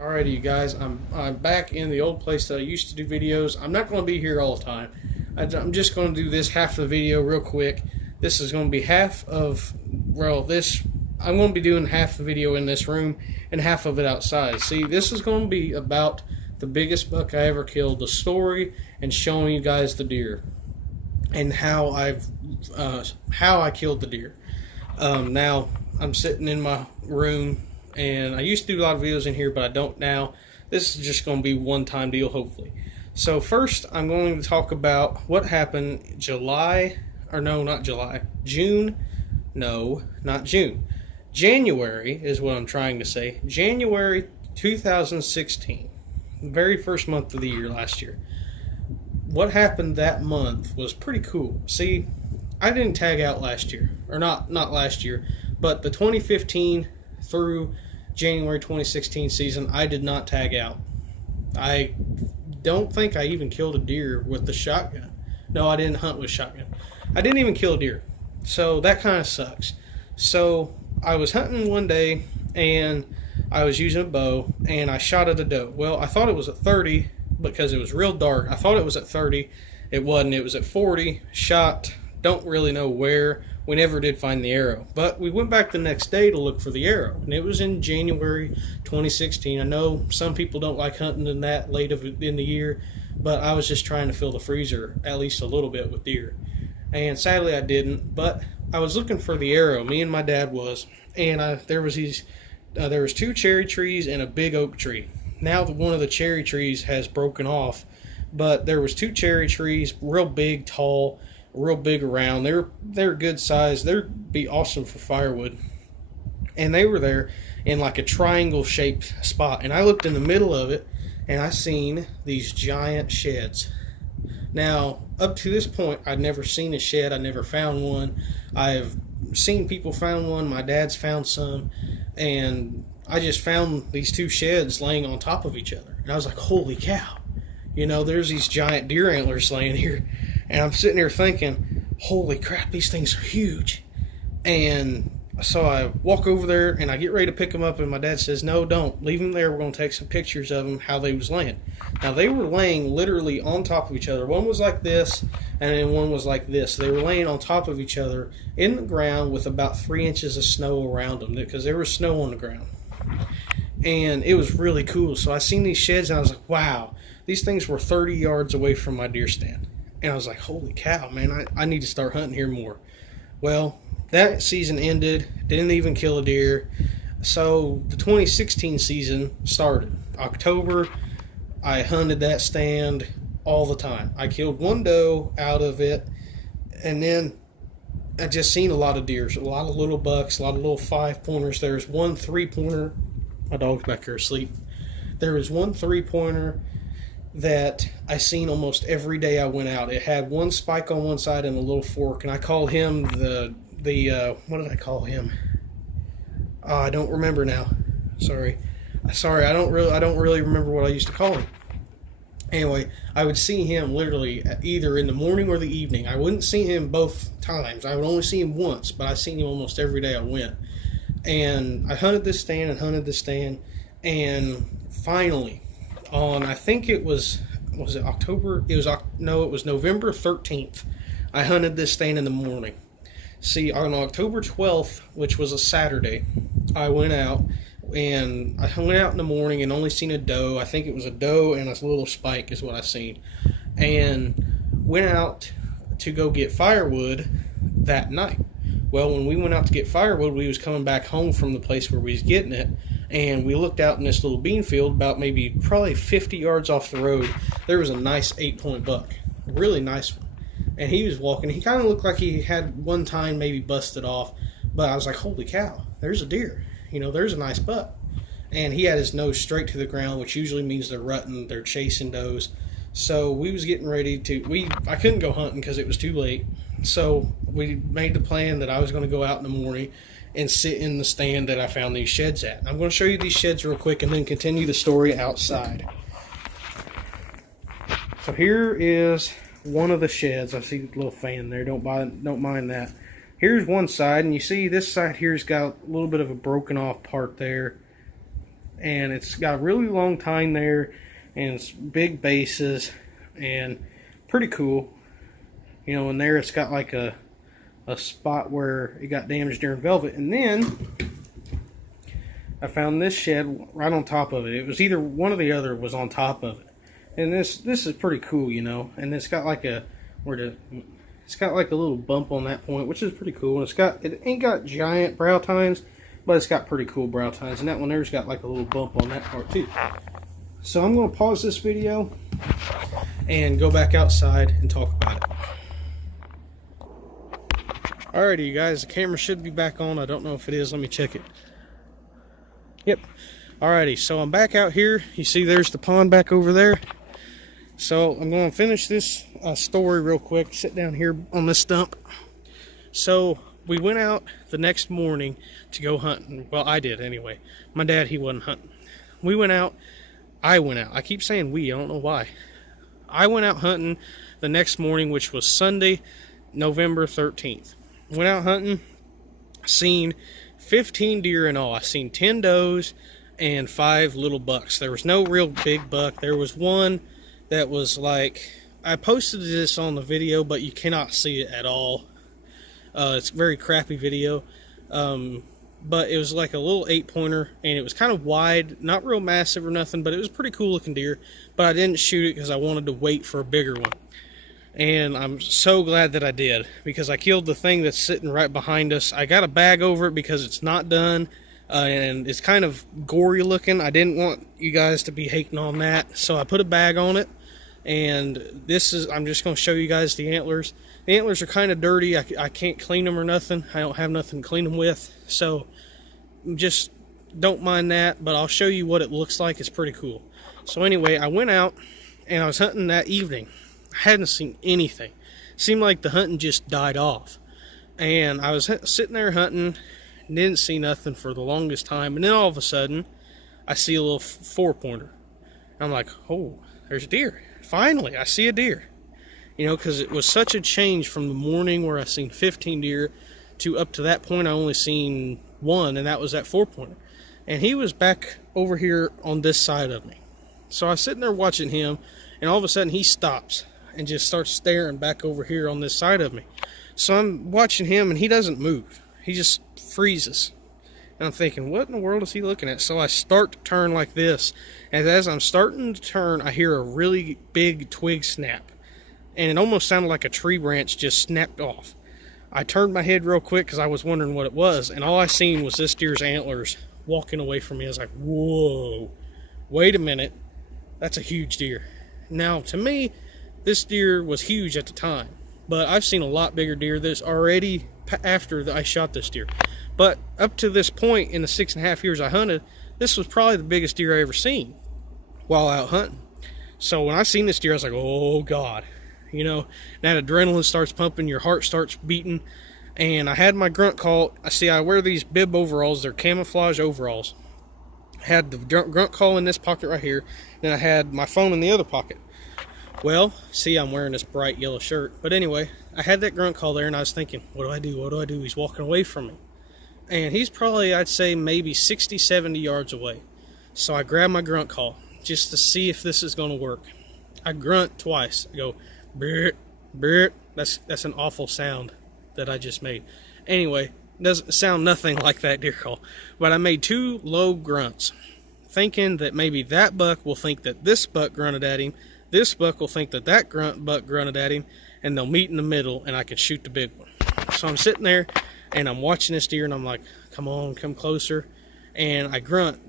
Alrighty, you guys, I'm back in the old place that I used to do videos. I'm not going to be here all the time. I'm just going to do this half of the video real quick. This is going to be half of, well, this, I'm going to be doing half the video in this room and half of it outside. See, this is going to be about the biggest buck I ever killed, the story, and showing you guys the deer and how I killed the deer. Now I'm sitting in my room, and I used to do a lot of videos in here, but I don't now. This is just going to be one-time deal, hopefully. So first, I'm going to talk about what happened June. No, not June. January is what I'm trying to say. January 2016, the very first month of the year last year. What happened that month was pretty cool. See, I didn't tag out last year, or not last year, but the 2015 through January 2016 season, I did not tag out. I don't think I even killed a deer with the shotgun. No, I didn't hunt with shotgun. I didn't even kill a deer. So that kind of sucks. So I was hunting one day, and I was using a bow, and I shot at a doe. Well, I thought it was at 30 because it was real dark. I thought it was at 30. It wasn't. It was at 40. Shot. Don't really know where. We never did find the arrow. But we went back the next day to look for the arrow. And it was in January 2016. I know some people don't like hunting in that late in the year, but I was just trying to fill the freezer at least a little bit with deer. And sadly I didn't, but I was looking for the arrow. Me and my dad was. And there was two cherry trees and a big oak tree. Now one of the cherry trees has broken off, but there was two cherry trees, real big, tall, real big around. They're good size. They'd be awesome for firewood. And they were there in like a triangle shaped spot. And I looked in the middle of it, and I seen these giant sheds. Now, up to this point, I'd never seen a shed. I never found one. I've seen people found one. My dad's found some. And I just found these two sheds laying on top of each other. And I was like, holy cow. There's these giant deer antlers laying here. And I'm sitting here thinking, holy crap, these things are huge. And so I walk over there, and I get ready to pick them up, and my dad says, no, don't. Leave them there. We're going to take some pictures of them, how they was laying. Now, they were laying literally on top of each other. One was like this, and then one was like this. They were laying on top of each other in the ground with about 3 inches of snow around them, because there was snow on the ground. And it was really cool. So I seen these sheds, and I was like, wow, these things were 30 yards away from my deer stand. And I was like, holy cow, man, I need to start hunting here more. Well, that season ended, didn't even kill a deer. So the 2016 season started. October, I hunted that stand all the time. I killed one doe out of it, and then I just seen a lot of deers, a lot of little bucks, a lot of little 5-pointers. There's one 3-pointer. My dog's back there asleep. There was one 3-pointer that I seen almost every day I went out. It had one spike on one side and a little fork, and I called him the what did I call him? I don't remember now. Sorry. I don't really remember what I used to call him. Anyway, I would see him literally either in the morning or the evening. I wouldn't see him both times. I would only see him once, but I seen him almost every day I went. And I hunted this stand, and finally, on, I think it was it October? It was November 13th. I hunted this stand in the morning. See, on October 12th, which was a Saturday, I went out in the morning and only seen a doe. I think it was a doe and a little spike is what I seen. And went out to go get firewood that night. Well, when we went out to get firewood, we was coming back home from the place where we was getting it, and we looked out in this little bean field about probably 50 yards off the road. There was a nice 8-point buck, a really nice one. And he was walking. He kind of looked like he had one time maybe busted off, but I was like, holy cow, there's a deer. There's a nice buck. And he had his nose straight to the ground, which usually means they're rutting, they're chasing does. So we was getting ready I couldn't go hunting because it was too late. So we made the plan that I was going to go out in the morning and sit in the stand that I found these sheds at. I'm going to show you these sheds real quick and then continue the story outside. So here is one of the sheds. I see the little fan there. Don't mind that. Here's one side, and you see this side here's got a little bit of a broken off part there. and it's got a really long tine there, and it's big bases, and pretty cool. You know, in there it's got like a spot where it got damaged during velvet. And then I found this shed right on top of it. It was either one or the other was on top of it. And this is pretty cool, you know. And it's got like a it's got like a little bump on that point, which is pretty cool. And it ain't got giant brow tines, but it's got pretty cool brow tines. And that one there's got like a little bump on that part too. So I'm going to pause this video and go back outside and talk about it. Alrighty, you guys, the camera should be back on. I don't know if it is. Let me check it. Yep. Alrighty, so I'm back out here. You see there's the pond back over there. So I'm going to finish this story real quick. Sit down here on this stump. So we went out the next morning to go hunting. Well, I did anyway. My dad, he wasn't hunting. We went out. I went out. I keep saying we. I don't know why. I went out hunting the next morning, which was Sunday, November 13th. Went out hunting. Seen 15 deer in all. I seen 10 does and 5 little bucks. There was no real big buck. There was one that was like, I posted this on the video, but you cannot see it at all. It's a very crappy video. But it was like a little 8-pointer, and it was kind of wide, not real massive or nothing, but it was a pretty cool looking deer. But I didn't shoot it because I wanted to wait for a bigger one. And I'm so glad that I did, because I killed the thing that's sitting right behind us. I got a bag over it because it's not done, and it's kind of gory looking. I didn't want you guys to be hating on that, so I put a bag on it. And this is, I'm just going to show you guys the antlers. The antlers are kind of dirty. I can't clean them or nothing. I don't have nothing to clean them with, so just don't mind that, but I'll show you what it looks like. It's pretty cool. So anyway, I went out and I was hunting that evening. I hadn't seen anything. Seemed like the hunting just died off. And I was sitting there hunting, didn't see nothing for the longest time, and then all of a sudden I see a little 4-pointer. I'm like, oh, there's a deer. Finally, I see a deer. You know, because it was such a change from the morning where I seen 15 deer to up to that point I only seen 1, and that was that 4-pointer. And he was back over here on this side of me. So I was sitting there watching him, and all of a sudden he stops and just starts staring back over here on this side of me. So I'm watching him, and he doesn't move. He just freezes. And I'm thinking, what in the world is he looking at? So I start to turn like this. And as I'm starting to turn, I hear a really big twig snap. And it almost sounded like a tree branch just snapped off. I turned my head real quick because I was wondering what it was. And all I seen was this deer's antlers walking away from me. I was like, whoa, wait a minute. That's a huge deer. Now, to me, this deer was huge at the time. But I've seen a lot bigger deer this already after I shot this deer. But up to this point in the 6.5 years I hunted, this was probably the biggest deer I ever seen while out hunting. So when I seen this deer, I was like, oh God. You know, that adrenaline starts pumping, your heart starts beating. And I had my grunt call. I wear these bib overalls. They're camouflage overalls. I had the grunt call in this pocket right here. Then I had my phone in the other pocket. Well, see, I'm wearing this bright yellow shirt. But anyway, I had that grunt call there, and I was thinking, what do I do? What do I do? He's walking away from me. And he's probably, I'd say, maybe 60, 70 yards away. So I grab my grunt call just to see if this is going to work. I grunt twice. I go, "Brrrt, brrrt." That's an awful sound that I just made. Anyway, doesn't sound nothing like that deer call. But I made 2 low grunts, thinking that maybe that buck will think that this buck grunted at him. This buck will think that that buck grunted at him, and they'll meet in the middle, and I can shoot the big one. So I'm sitting there, and I'm watching this deer, and I'm like, come on, come closer. And I grunt.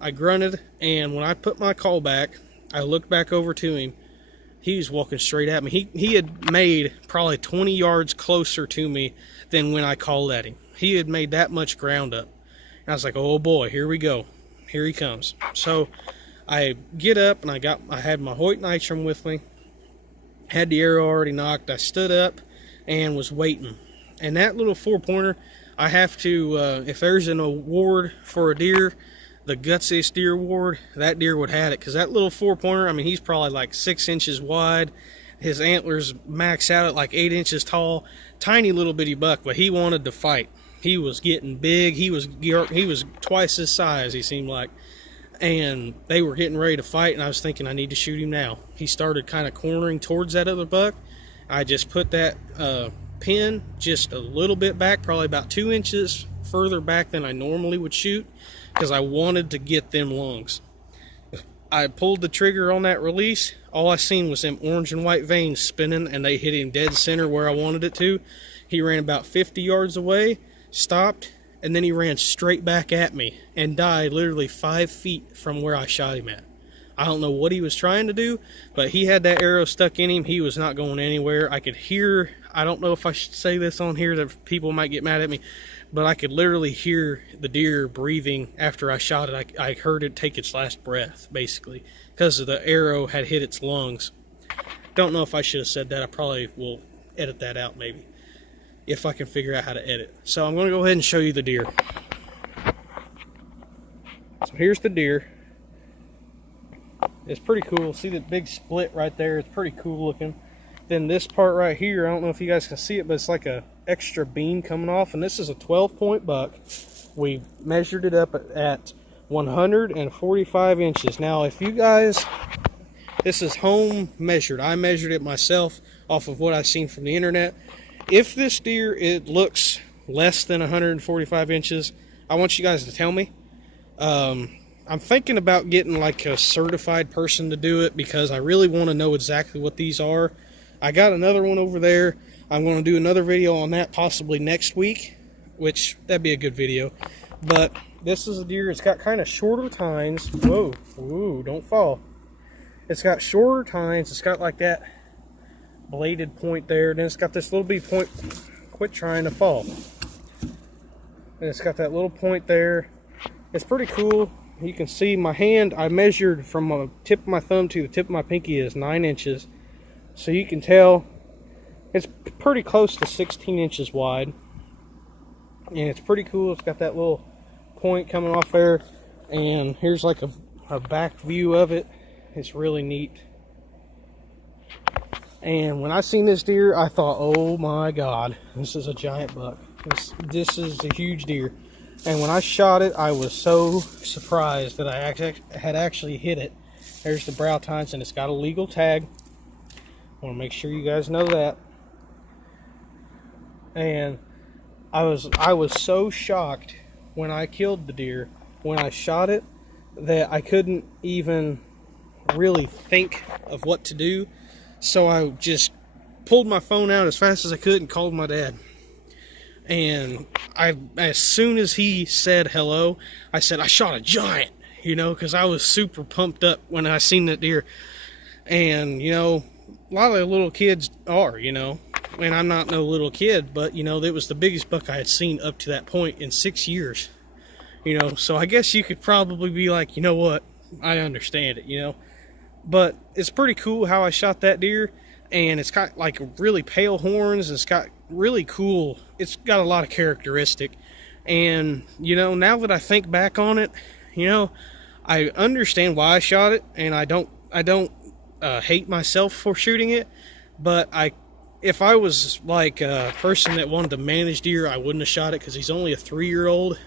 I grunted, and when I put my call back, I looked back over to him. He was walking straight at me. He had made probably 20 yards closer to me than when I called at him. He had made that much ground up. And I was like, oh boy, here we go. Here he comes. So I get up, and I had my Hoyt Nitram with me. Had the arrow already knocked. I stood up and was waiting. And that little 4-pointer, I have to, if there's an award for a deer, the gutsiest deer award, that deer would have it. Because that little 4-pointer, I mean, he's probably like 6 inches wide. His antlers max out at like 8 inches tall. Tiny little bitty buck, but he wanted to fight. He was getting big. He was twice his size, he seemed like. and they were getting ready to fight, and I was thinking I need to shoot him now. He started kind of cornering towards that other buck. I just put that pin just a little bit back, probably about 2 inches further back than I normally would shoot, because I wanted to get them lungs. I pulled the trigger on that release. All I seen was them orange and white veins spinning, and they hit him dead center where I wanted it to. He ran about 50 yards away, stopped, and then he ran straight back at me and died literally 5 feet from where I shot him at. I don't know what he was trying to do, but he had that arrow stuck in him. He was not going anywhere. I could hear, I don't know if I should say this on here, that people might get mad at me, but I could literally hear the deer breathing after I shot it. I heard it take its last breath, basically, because the arrow had hit its lungs. Don't know if I should have said that. I probably will edit that out, maybe, if I can figure out how to edit. So I'm going to go ahead and show you the deer. So here's the deer. It's pretty cool. See the big split right there? It's pretty cool looking. Then this part right here, I don't know if you guys can see it, but it's like a extra beam coming off, and this is a 12-point buck. We measured it up at 145 inches. Now, if you guys, this is home measured. I measured it myself off of what I've seen from the internet. If this deer, it looks less than 145 inches, I want you guys to tell me. I'm thinking about getting like a certified person to do it, because I really want to know exactly what these are. I got another one over there. I'm going to do another video on that possibly next week, which that'd be a good video. But this is a deer. It's got kind of shorter tines. Whoa, whoa, don't fall. It's got shorter tines. It's got like that bladed point there. Then it's got this little bitty point. Quit trying to fall. And it's got that little point there. It's pretty cool. You can see my hand, I measured from the tip of my thumb to the tip of my pinky is 9 inches. So you can tell it's pretty close to 16 inches wide. And it's pretty cool. It's got that little point coming off there. And here's like a back view of it. It's really neat. And when I seen this deer, I thought, oh my God, this is a giant buck. This is a huge deer. And when I shot it, I was so surprised that I had actually hit it. There's the brow tines, and it's got a legal tag. I want to make sure you guys know that. And I was so shocked when I killed the deer, when I shot it, that I couldn't even really think of what to do. So I just pulled my phone out as fast as I could and called my dad. And as soon as he said hello, I said, I shot a giant, you know, because I was super pumped up when I seen that deer. And, you know, a lot of little kids are, you know, and I'm not no little kid, but, you know, it was the biggest buck I had seen up to that point in 6 years, you know. So I guess you could probably be like, you know what, I understand it, you know. But it's pretty cool how I shot that deer. And it's got like really pale horns. It's got really cool, it's got a lot of characteristic. And, you know, now that I think back on it, you know, I understand why I shot it. And I don't hate myself for shooting it. But if I was like a person that wanted to manage deer, I wouldn't have shot it, because he's only a 3-year-old.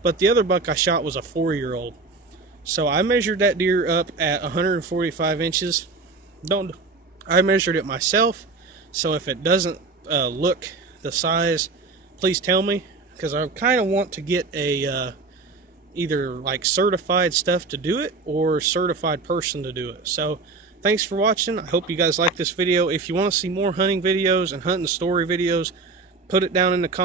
But the other buck I shot was a 4-year-old. So I measured that deer up at 145 inches. I measured it myself, so if it doesn't look the size, please tell me, because I kind of want to get a either like certified stuff to do it or certified person to do it. So thanks for watching. I hope you guys like this video. If you want to see more hunting videos and hunting story videos, put it down in the comments.